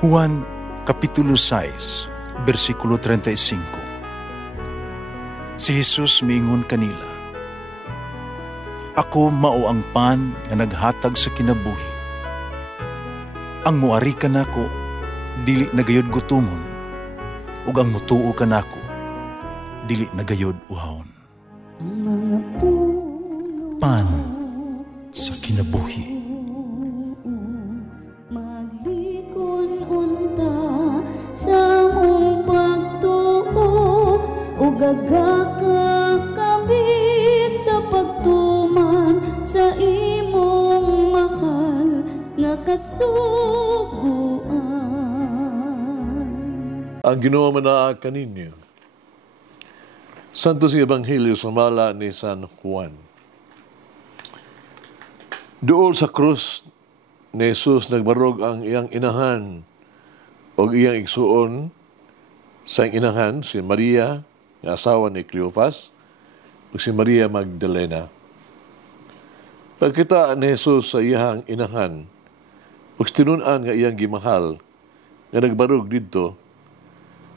Juan Kapitulo 6, versikulo 35. Si Jesus miingon kanila, "Ako mao ang pan nga naghatag sa kinabuhi. Ang muari kanako dili nagayod gutomon, ug ang mutuo kanako dili nagayod uhawon." Ang mga puno Pan sa kinabuhi. maglikon unta sa mong pagtuo ug gagakabi sa pagtuman sa imong mahal nga kasuguan. Ang Ginoo manaa kaninyo. Santo sa Ebanghelyo sa mala ni San Juan. Duol sa krus ni Jesus nagbarog ang iyang inahan o iyang igsuon sa iyang inahan si Maria, nga asawa ni Cleopas, o si Maria Magdalena. Pagkita ni Jesus sa iyang inahan, ug tinunan nga iyang gimahal, nga nagbarog didto,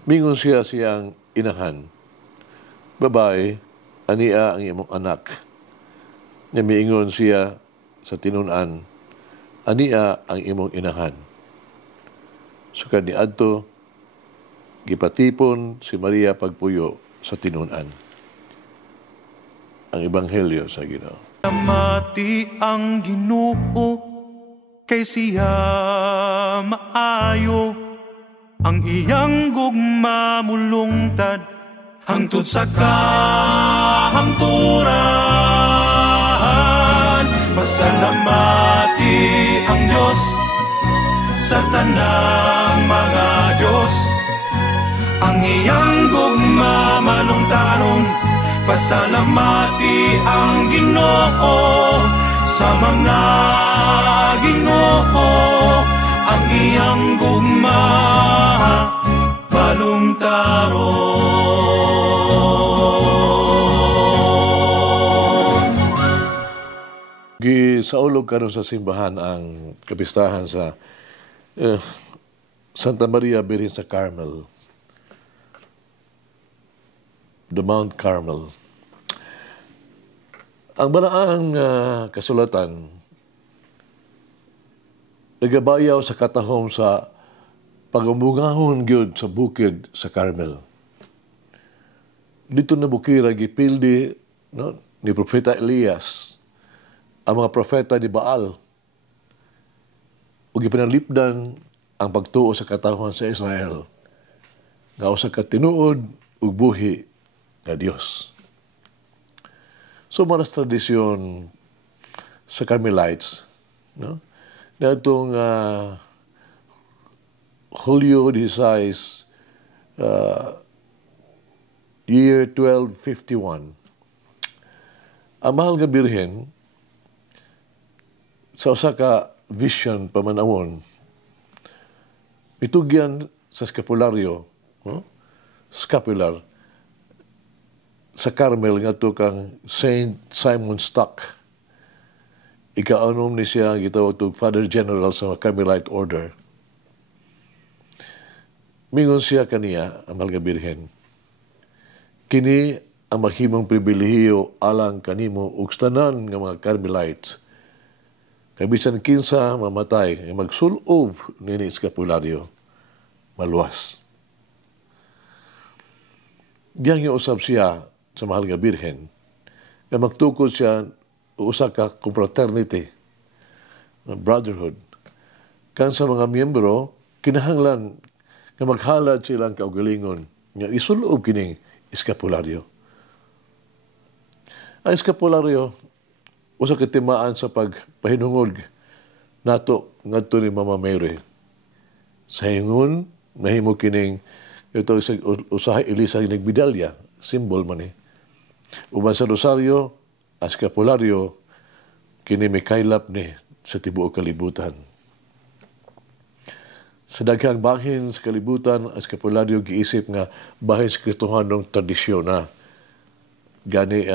mingon siya siyang inahan, "Babae, ania ang imong anak." Nga miingon siya sa tinunan, "Ania ang imong inahan." Sukad ni adto, gipatipon si Maria pagpuyo sa tinunan. Ang Ebanghelyo sa Ginoo. Mati ang Ginoo kay siya maayo, ang iyang gugma mulungtad hangtod sa kahangturan. Pasalamati ang Diyos sa tanang mga Diyos, ang iyang gugma malungtaron. Pasalamati ang Ginoo sa mga Ginoo, ang iyang gugma malungtaron. Gisaulog karon sa simbahan ang kapistahan sa Santa Maria Virgen sa Carmel, the Mount Carmel. Ang banaang kasulatan nagabayaw sa katahom sa pagambungahon gyud sa bukid sa Carmel. Dito na bukira gipildi ni Propeta Elias ang mga propeta ni Baal ug ipinalipdan ang pagtuo sa katahon sa Israel nga usa ka tinuod ug buhi nga Dios. So maras tradisyon sa Carmelites, no? Na itong Julio 16, year 1251, ang mahal nga birhen sa usa ka vision pamanawon mitugyan sa scapularyo, no? Scapular sa Carmel nga to kang Saint Simon Stock. Ikaanom ni siya gitawag to Father General sa Carmelite Order. Mingon siya kaniya ang mahal nga birhen, "Kini ang mahimong pribilehiyo alang kanimo ug tanan nga mga Carmelites. Kay bisan kinsa mamatay nga magsulob nini eskapularyo, maluwas." Diyang usab siya sa mahal nga birhen nga magtukod siya usa ka confraternity, brotherhood. Kan sa mga miyembro kinahanglan nga maghalad silang kaugalingon nga isulob kining eskapularyo. Ang eskapularyo usa ka timaan sa pagpahinungod nato ngadto ni Mama Mary. Sa hingon nahimo kining ito usahay Elisa nagbidalya, symbol man ni. Uban sa rosaryo, ang eskapularyo kini may kaylap ni sa tibuok kalibutan. Sa daghang bahin sa kalibutan, ang eskapularyo giisip nga bahin sa Kristohanong tradisyon na gani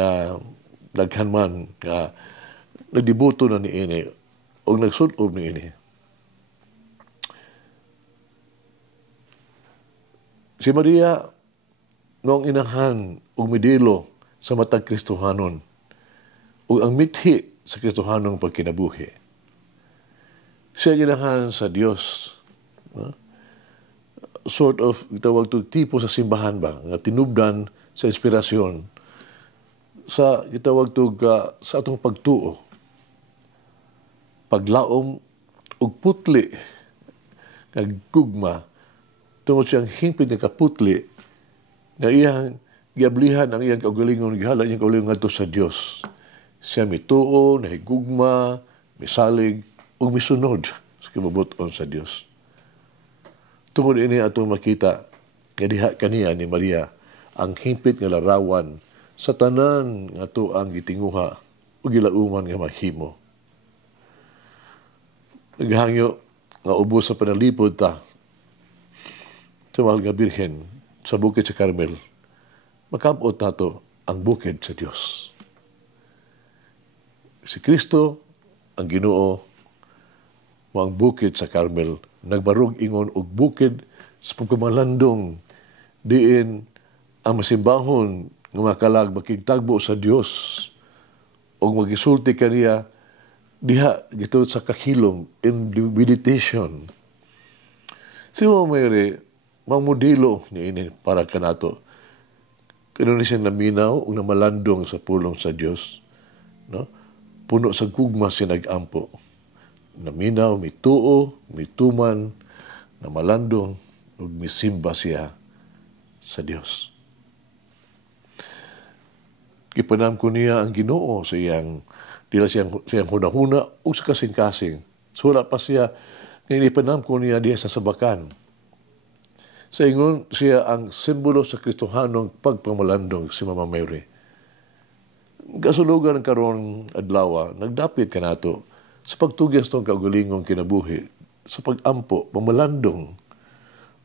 daghan man nga nagdibuto na niini o nagsulob niini. Si Maria, noong inahan, umidilo sa matag Kristohanon, o ang mithi sa Kristohanong pagkinabuhi. Siya ginahan sa Dios. Sort of, itawag ito, tipo sa simbahan ba, nga tinubdan sa inspirasyon, sa itawag ito, sa atong pagtuo. Paglaom og putli, kagugma, tungod siyang hingpit nga kaputli, nga iyang giablihan ang iyang kaugalingon, gihala iyang kaugalingon ngadto sa Dios. Siya mituo, nahigugma, misalig, ug misunod sa kimabuton sa Dios. Tungod ini atong makita nga diha kaniya ni Maria ang hingpit nga larawan sa tanan nga to ang gitinguha ug gilauman nga mahimo. Naghangyo nga ubos sa panalipod ta sa mahal nga Birhen sa bukid sa Carmel. Makabot nato ang bukid sa Dios. Si Kristo ang Ginoo mo ang bukid sa Carmel, nagbarog ingon og bukid sa pagkamalandong diin ang masimbahon nga makalag makigtagbo sa Dios og magisulti kaniya diha gito sa kakilom in meditation. Si Mary mamudilo ni ini para kanato. Kano ni siya naminaw o namalandong sa pulong sa Dios, no? Puno sa gugma siya nag-ampo. Naminaw, mituo, mituman, namalandong, ug misimba siya sa Dios. Gipanam ko niya ang Ginoo sa iyang dila siyang hunahuna o sa kasing-kasing. So wala pa siya, nilipanam ko niya diya sa sabakan. Sa ingon siya ang simbolo sa Kristohanong pagpamalandong si Mama Mary. Kasulugan ng karon adlaw, nagdapit ka nato sa pagtugyas ng kaugalingong kinabuhi, sa pag-ampo, pamalandong,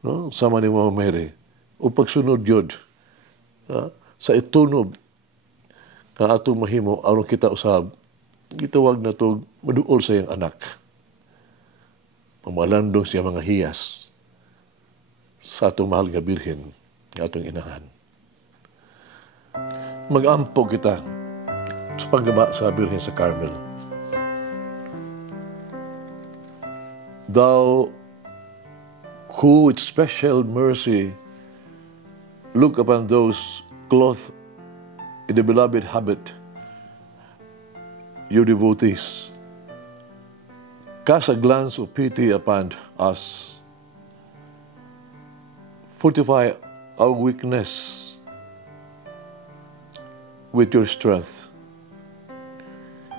no? Sama ni Mama Mary, o pagsunod yun, sa itunob na atong mahimo, aron kita usab, gitawag na to maduol sa iyang anak. Pamalandong siya mga hiyas sa atong mahal nga Birhen, nga atong inahan. Mag-ampo kita sa paggaba sa Birhen sa Carmel. Thou who with special mercy look upon those clothed in the beloved habit, your devotees, cast a glance of pity upon us. Fortify our weakness with your strength.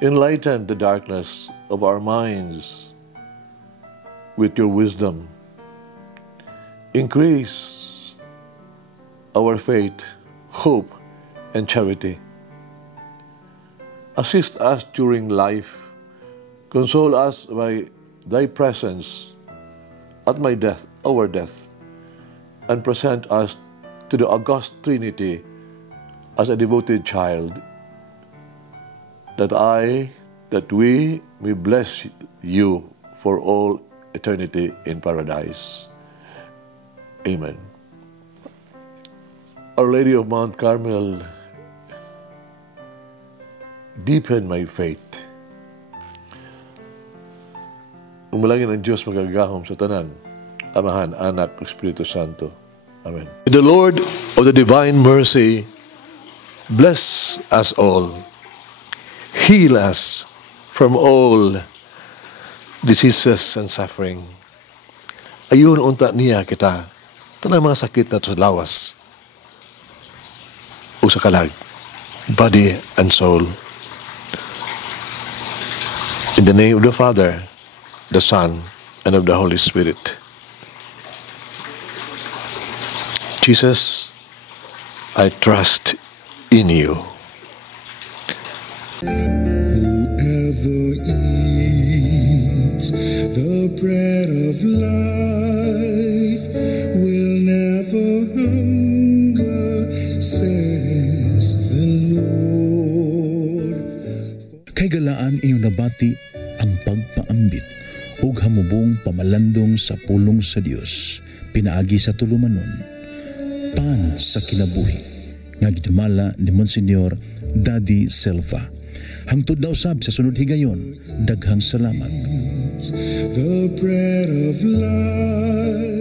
Enlighten the darkness of our minds with your wisdom. Increase our faith, hope, and charity. Assist us during life. Console us by thy presence at my death, our death, and present us to the august Trinity as a devoted child, that we may bless you for all eternity in paradise. Amen. Our Lady of Mount Carmel, deepen my faith. Umalangin ang Diyos magagahom sa tanan, Amahan, Anak, Espiritu Santo. Amen. The Lord of the divine mercy bless us all. Heal us from all diseases and suffering. Ayun unta niya kita. Tanang mga sakit na sa lawas o sa kalag, body and soul. In the name of the Father, the Son, and of the Holy Spirit. Jesus, I trust in you. Whoever eats the bread of life will never hunger, says the Lord. Kay galaan inyong nabati ang pagpaambit ug hamubong pamalandong sa pulong sa Dios pinaagi sa tulumanon pan sa kinabuhi nga gidumala ni Monsignor Daddy Silva. Hangtod na usab sa sunod higayon, daghang salamat. The bread of life